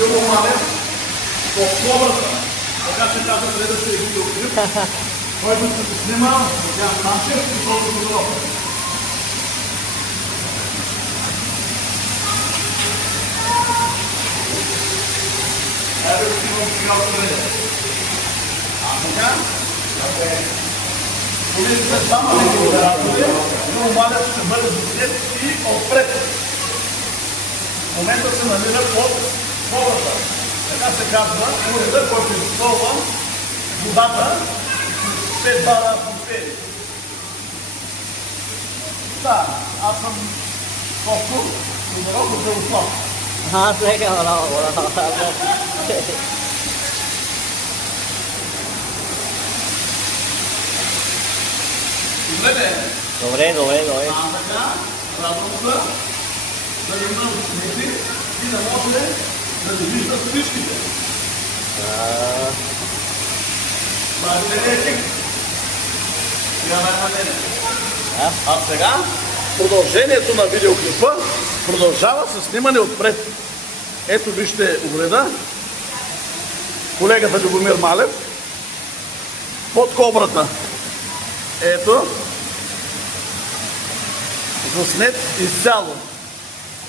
Йово Малев по кобрата. Така се казва следващия видеоклип, който ще се снима Боян Танчев и Тодор Тодоров. Айде да снимам цялото време. А сега, полицията двама оператори, Йово Малев ще бъде заснет и отпред. В момента се намира под кобрата. Така се казва, уреда, който изпълва водата с 5 бара атмосфери. Да, аз съм Костов, Тодоров от Белослав. Сега, браво. Добре, Добре. а така, радвам се да има смети и да може да не вижда всичките. Това е целият екип. Сега най-маление. А сега продължението на видеоклипа продължава с снимане отпред. Ето вижте уреда. Колегата Любомир Малев под кобрата. Ето. Заснет изцяло.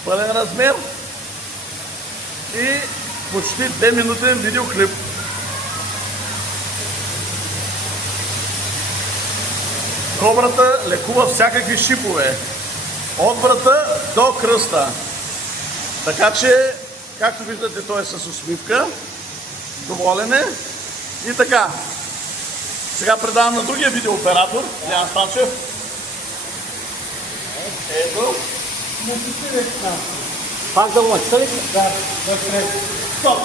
Пълен размер и почти 2-минутен видеоклип. Кобрата лекува всякакви шипове. От врата до кръста. Така че, както виждате, той е с усмивка. Доволен е. И така. Сега предавам на другия видеооператор, Боян Танчев. Ето. Пак да го мъчта ли? Да, стоп.